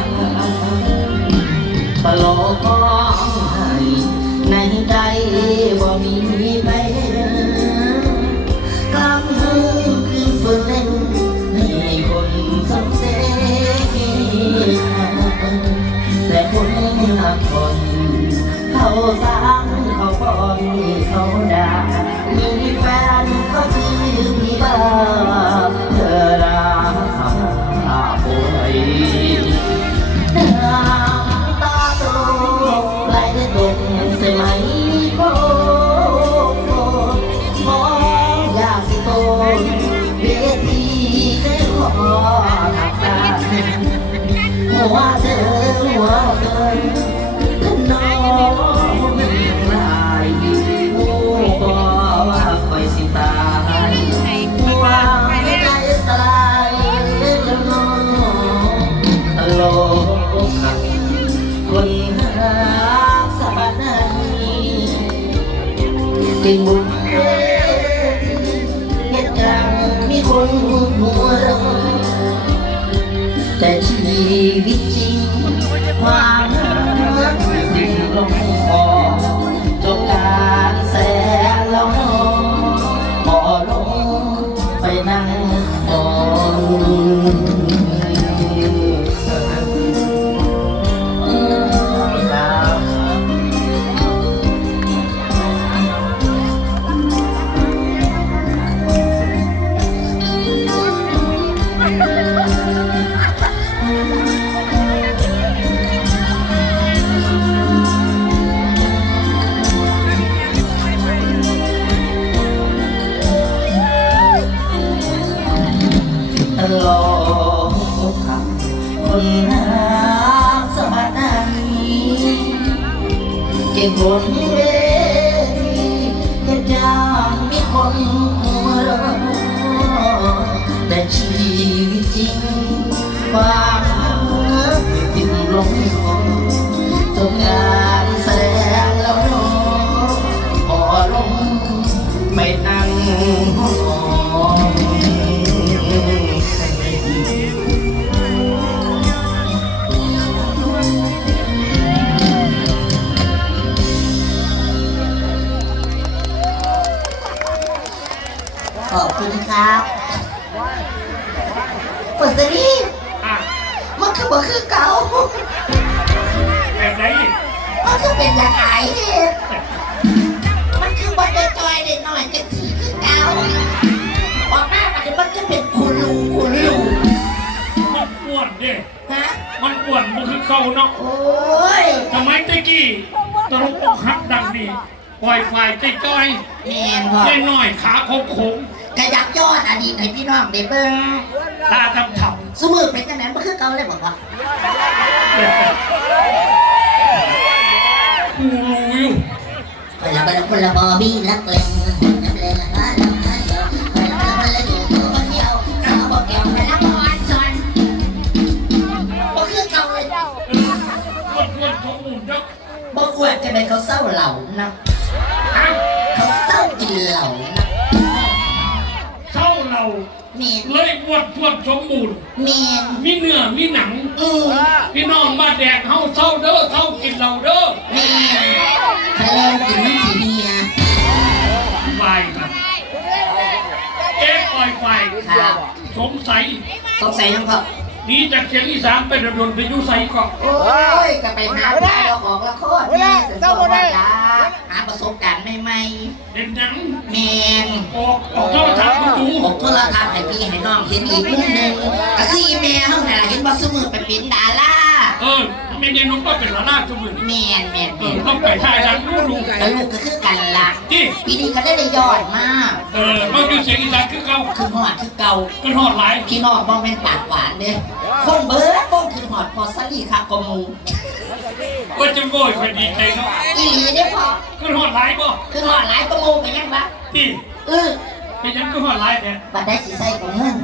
ำแรงตลกร้องไห้ในใจบ่มีไปกลางคืนคืนฝนเล่นให้คนสังเสัยแต่คนหักคนเขาส หัวเธอหัวเธอน้องลายโอ้บอกว่าคอยสิตายหัวใจสลายแล้วน้องตลกหักคนหักสบัดนั้นบุญเฮ็ดจังมีคนหัวเราแต่ วิตจริงควา เก็บนเวทีเก็บยามมีคนหัวเราะแต่ชีวิตจริงความรักติดลง ขอบคุณครับฝนสรีอะมันคือบ่คือเก่าแบบไหนมันคือเป็นอย่างไรเฮ็ดมันคือบ่ได้จอยได้น้อยจังสีคือเก่าออกมามันมันจะเป็นคุณลุงคุณลุงมันอ้วนเด้ฮะมันอ้วนมันคือเก่าเนาะโอ้ยสมัยตะกี้ตลกอกหักดังนี่ปล่อยไฟติดจ้อยแม่นพ่อได้น้อยขาโค้งโค้ง กระยับยอดอดีตให้พี่น้องได้เบิ่งตาทำทสมือเป็นจังนั้นบ่คือเก่าเลยบ่พ่อำกูรู้อยู่คนละบ่คนละบ่มีรักเล่นนับเล่นละฮะละฮะเดียวคนละคนละอยู่ตัวคนเดียวสาวบ่แก้วคนละบ่อันซอนบ่คือเก่าเลยเอออ้วนอ้วนท้องหมุนเนาะบ่อวดจะได้เขาเศร้าเหล่านะฮะเขาเศร้ากินเหล่านะเศร้าเราเมียนเลยอ้วนท้วนสมบูรณ์เมียนมีเนื้อมีหนังอือพี่น้องมาแดกเฮาเศร้าเด้อเศร้ากินเราเด้อเมียนทะเลกินน้ำสีเมียวายกันไฟครับสงสัยสงสัยยังก็หนีจากเสียงอีสานไปโดนไปอยุไสก็โอ้ยก็ไปหาได้เราออกละครนี่ถึงตัวว่าจ้าหาประ สบการณ์ใหม่เด่นหยังๆแมนออกออกโทรทัศน์มาดูผมโทรทัศน์ให้พี่ให้น้องเห็นอีกมุมหนึ่งก็คืออีเมลเขาเนี่ยเห็นว่าสมือไปเป็นดาราเออไม่ใช่น้องก็เป็นละนาดจุ่มอแมนแมนเอแมอนต้องไปท่ายดังรู้ดูแล้วลูกก็คือกันล่ะที่ปีนี้ก็ได้ได้ยอดมากเออเราอยู่เสียงอีสานคือเขาคือหอดคือเก่า ก็ทอดหลายพี่น้องบ้องเป็นปากหวานเด้คนเบิร์ดบ้องคือหอดพอสลีค่ะกมูว่า จะโง่คนดีใจเนาะอีหลีเด้อพอก็ทอดหลายบ่คือหอดหลายกมูกันยังวะที่เออเป็นหยังก็ทอดหลายเนี่ยบัดได้สีใส่ของเงิน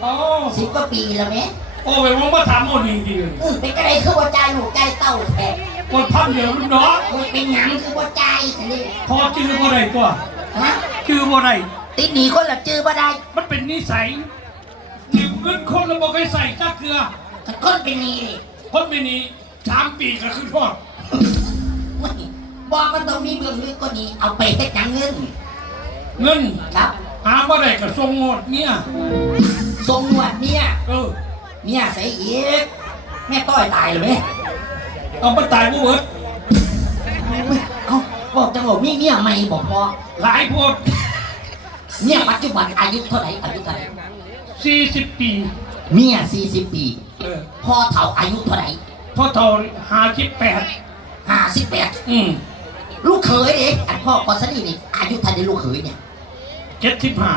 โอ้สิบกว่าปีแล้วเนี่ยโอ้ไปว่ามาถามโอ้ดีดีเลยอือเป็นกระไรคือว่าใจลูกใจเต้าแท้กดพันเดียวลูกน้องมันเป็นหยังคือว่าใจทะเลพอจื้อบ่ได้ตัวฮะจื้อบ่ได้ติดหนีคนละจื้อบ่ได้มันเป็นนิสัยยืมเงินคนแล้วบอกให้ใส่จักเกลือถ้าคนเป็นหนีนี่ คนไม่นี้สามปีก็ขึ้นพอดเว้ยบอกมันต้องมีเบื้องลึกกว่านี้เอาไปเฮ็ดหยังเงินเงิน ครับหาบ่ได้ก็ส่งงดเนี่ยทรงหวดเนี่ยเออเนี่ยใส่อีกแม่ต้อยตายเลยไหมเอามาตายบ่เบิดเอ้าบอกจังหวะมีเมียใหม่บอกพอหลายโพดเนี่ยปัจจุบันอายุเท่าไหร่อายุเท่าไหร่40 ปี เมีย40 ปี เออพ่อเฒ่าอายุเท่าไหร่พ่อเฒ่าหาคิดแปด58อืมลูกเขยเด็กอันพ่อกอสนี่นี่อายุเท่าไหร่ลูกเขยเนี่ยเจ็ดสิบห้า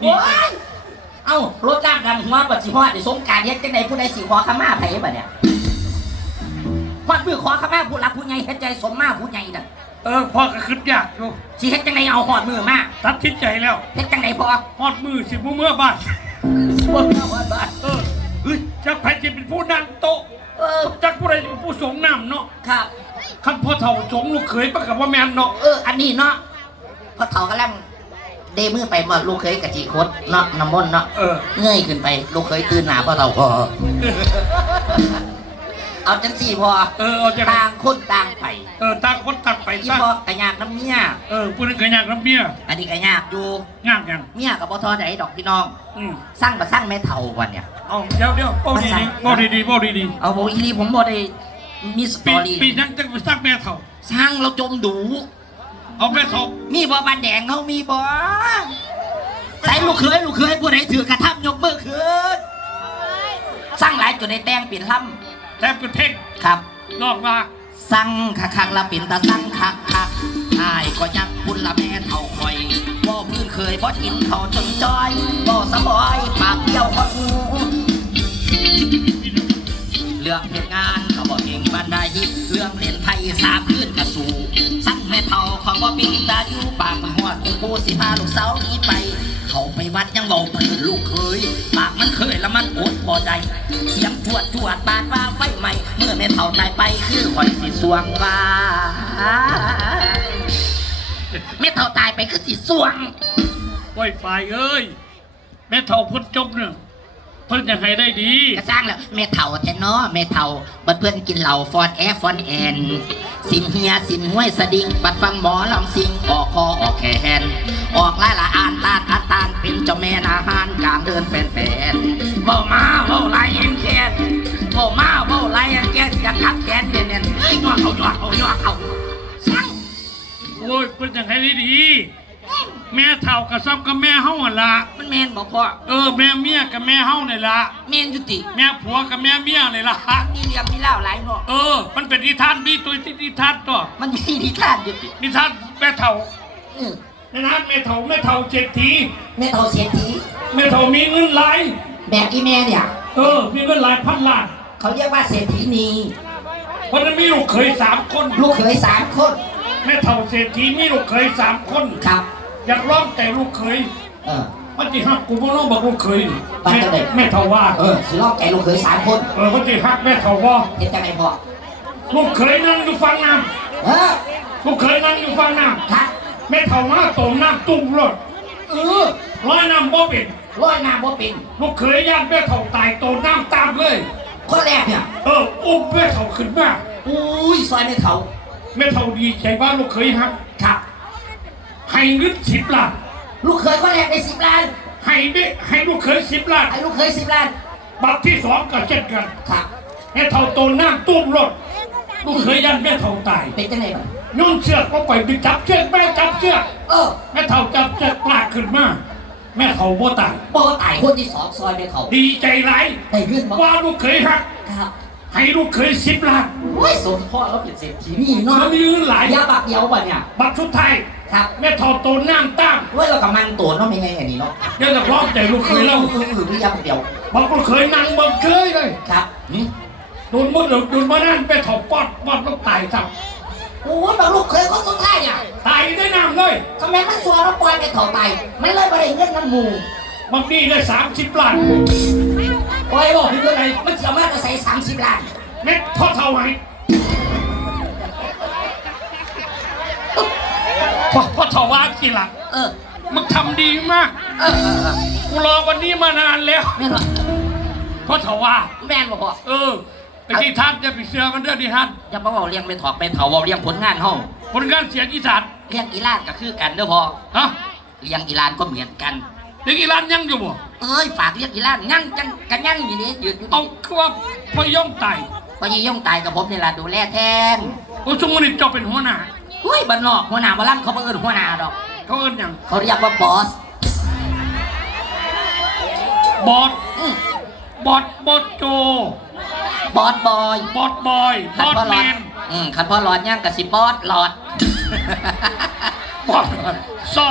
โอ้ยเอ้ารถลากดำหัวปัจจุบันในสงกรารเฮ็ดจังไดผู้ใดสิขอขมาไผบ่เนี่ยพอด มือขอขมาผู้รับผู้ใหญ่เฮ็ดใจสมมาผู้ใหญ่น่ะเออพ่อก็คิดยากอยู่สิเฮ็ดจังไดเอาหอดมือมาตัดสินใจแล้วเฮ็ดจังไดพอฮอดมือสิบ่เมื่อบ้านบ่เอาหอดบ้านเออเฮ้ยจักไผจะเป็นผู้นั่งโต๊ะเออจักผู้ใดจะเป็นผู้สงน้ำเนาะครับคันพ่อเฒ่าสงลูกเขยประกับว่าแม่นเนาะเอออันนี้เนาะพอเฒ่ากำลังเดมือไปบ่ลูกเคยกะจิโคตรเนาะน้ำมนต์เนาะเออเงยขึ้นไป ลูกเคยตื่นหน้าพ่อเฒ่าพอ เอาจังสี่พอเออเอาจะต่างคนต่างไปเออต่างคนต่างไปอีซะพอกระยากน้ำเมียเออผู้นึงก็ยากน้ำเบี้ยอันนี้กระยากอยู่ยากยังเมียกับพ่อทอใดดอกพี่น้องอืมสร้างมาสร้างแม่เฒ่าวันเนี่ย เอาเดี๋ยวเดี๋ยวเบ้าดีๆเบ้าดีๆเบ้าดีเอาโบอีลีผมบ่ได้มีสๆตปีอรี่ปีนั้นจะไปสร้างแม่เฒ่า สร้างเราจมดู เอาแม่เฒ่ามีบ่บันแดงเขามีบ่ใส่ลูกเคยลูกเคยผู้ใดถือกระทำยกมือขึ้นสร้างหลายจนได้แต่งเปลี่ยนล แต่เป็นเพ่งำครับ นอกมาสั่งคักคักๆละเป็นตาสั่งคักคักอายก็ยังพุ่นละแม่เท่าคอยบ่พื้นเคยบ่กินเขาวจนจอยบ่สะบอยปากเดียวหดหูเรื่องเหตุงานเขาบ่เก่งบันไดเรื่องเล่นไพ่สามคืนกระสูสั่งแม่เท่าเขาบ่ปีตาอยู่ปากมันหอดกูกูสิพาลูกสาวหนี้ไป เขาไปวัดยังเบาปืนลูกเคย ปากมันเคยแล้วมันอดบ่ได้เสียงจวดจวดบาดว่าไฟไหม้เมื่อ แม่เท่าตายไปคือคอยสิสวงว่าแม่เท่าตายไปคือสิสวงไวไฟเอ้ยแม่เฒ่าเพ้นจบเนี่ยเพิ่นจะให้ได้ดี ก็สร้างแล้วแม่เท่าแท้เนาะแม่เท่าบัดเพื่อนกินเหล้าฟอนแอฟอนแอน สินเฮียสินห้วยสดิง บัดฟังหมอลำสิงออกคอออกแขนออกลายละอ่านตานอาตานเป็นเจ้าแม่นาหารกลางเดินเป็นแปน อดเอายอดเอายอดเอาสร้างโอ้ยเพิ่นจะให้ได้ดีแม่เฒ่ากับซ้ำกับแม่เฮาหั่นละมันแมนบอกพ่อเออแม่เมียกับแม่เฮานี่ละแมนจุติแม่ผัวกับแม่เมียนี่ละมีเรียงมีเล่าหลายเนาะเออ มันเป็นนิทานมีตัวที่นิทานตัวมันมีนิทานจุตินิทานแม่เฒ่าอือนิทานแม่เฒ่าแม่เฒ่าเจ็ดทีแม่เท่าเสียทีแม่เฒ่ามีเงินหลายแบบอีแม่เนี่ย เออมีเงินหลายพันล้านเขาเรียกว่าเศรษฐีนี เพราะนั้นมีลูกเขยสามคน ลูกเขยสามคน แม่เฒ่าเศรษฐีมีลูกเขยสามคน ครับ อยากร้องแต่ลูกเขยเออ มันที่ฮักกูบ่ร้องบอกลูกเขยไปกันเลยแม่เฒ่าว่า เออสิลอกแกลูกเขยสามคนเออมันที่ฮักแม่เฒ่าว่าเห็นจังไงพ่อลูกเขยนั่งอยู่ฟังน้เออำลูกเขยนั่งอยู่ฟังน้ครับำแม่เฒ่ามาตมน้ำตุ้มรถเออร้อยน้ำบ่เป็นร้อยหน้าบ่เป็นลูกเขยย่านแม่เฒ่าตายโตน้ำตามเลย ข้อแรกเนี่ย เอออุ้มแม่เฒ่าขึ้นมาอุ้ยซอยไม่เท่าแม่เท่าดีใจว่าลูกเคยฮักครับ ให้เงินสิบล้านลูกเคยคนแรกได้สิบล้านให้ได้ให้ลูกเคยสิบล้านไอ้ลูกเคยสิบล้านบัตรที่สองก็เช่นกันครับ แม่เท่าโตน้ำตุ้มรถลูกเคยยันแม่เท่าตายเป็นจังไงบ้างโยนเชือกก็ไปไปจับเชือกแม่จับเชือกเออแม่เท่าจับเชือกลากขึ้นมา แม่เท่าบ่ตายโบตายคนที่สองซอยไปเขา ดีใจไรได้เงินมาว่าลูกเคยฮักครับให้ลูกเคยสิบล้านโอ้ยสมพ่อเราเป็นเศรษฐีนี่เนาะมันมีเงินหลายยาบักเดียวป่ะเนี่ย บัตรชุดไทยครับแม่เท่าโตน้ำตั้มเว้ยเรากับมันตัวเนาะไม่ไงอันนี้เนาะเดี๋ยวจะร้องใจลูกเคยเล่าเออเออเออยาบักเดียวบอกลูกเคยนั่งเบังเคยเลยครับหืมโดนมดโดนมานั่นแม่เท่าปอดปอดต้องตายซ้ำ โอ้ยบางลูกเคยคนสุดท้ายเนี่ยตายได้น้ำเลยทำไมมันสัวแล้วปล่อยไปเถาไตมันเลยไม่ได้เงินน้ำหมูบางนี่ได้สามสิบล้านโอ้ยบอกพี่เพื่อนไงมันเสียมากจะใส่สามสิบล้านเม็ดพ่อเท่าไหร่พ่อพ่อเท่าว่ากี่หลักเออ มึงทำดีมาก เออเออเออกูรอวันนี้มานานแล้ว แม่นบ่พ่อเท่าว่าแม่นบ่พ่อ เออ ไอ้ที่ท่านจะไปเสือมันเด้อที่ท่านอย่ามาบอกเลี้ยงเป็นถอกเป็นเถาบอกเลี้ยงผลงานห้องผลงานเสียงอีสานเลี้ยงอีลานก็คือกันเด้อพ่อฮะเลี้ยงอีลานก็เหมือนกันเด็กอีรานยังอยู่บ่เอ้ยฝากเลี้ยงอีลานงั้งจังกันงั้งอยู่นี่ยืนอยู่เอาคือว่าพ่อย่องไตายพยี่ย่องตายกับผมนี่ล่ะดูแลแทนโอ้ชงมันนี่เจ้าเป็นหัวหน้าหุ้ยบ้านนอกหัวหน้าบ้านเขาบ่เอิ้นหัวหน้าดอก เขาเอิ้นหยังเขาเรียกว่าบอสบอสอืมบอสบอสโจ บอสบอยบอสบอยบคันอสพ่อหลแมอดนอืมคันพ่อหลอดย่างกับสิบอสหลอด บอสซอ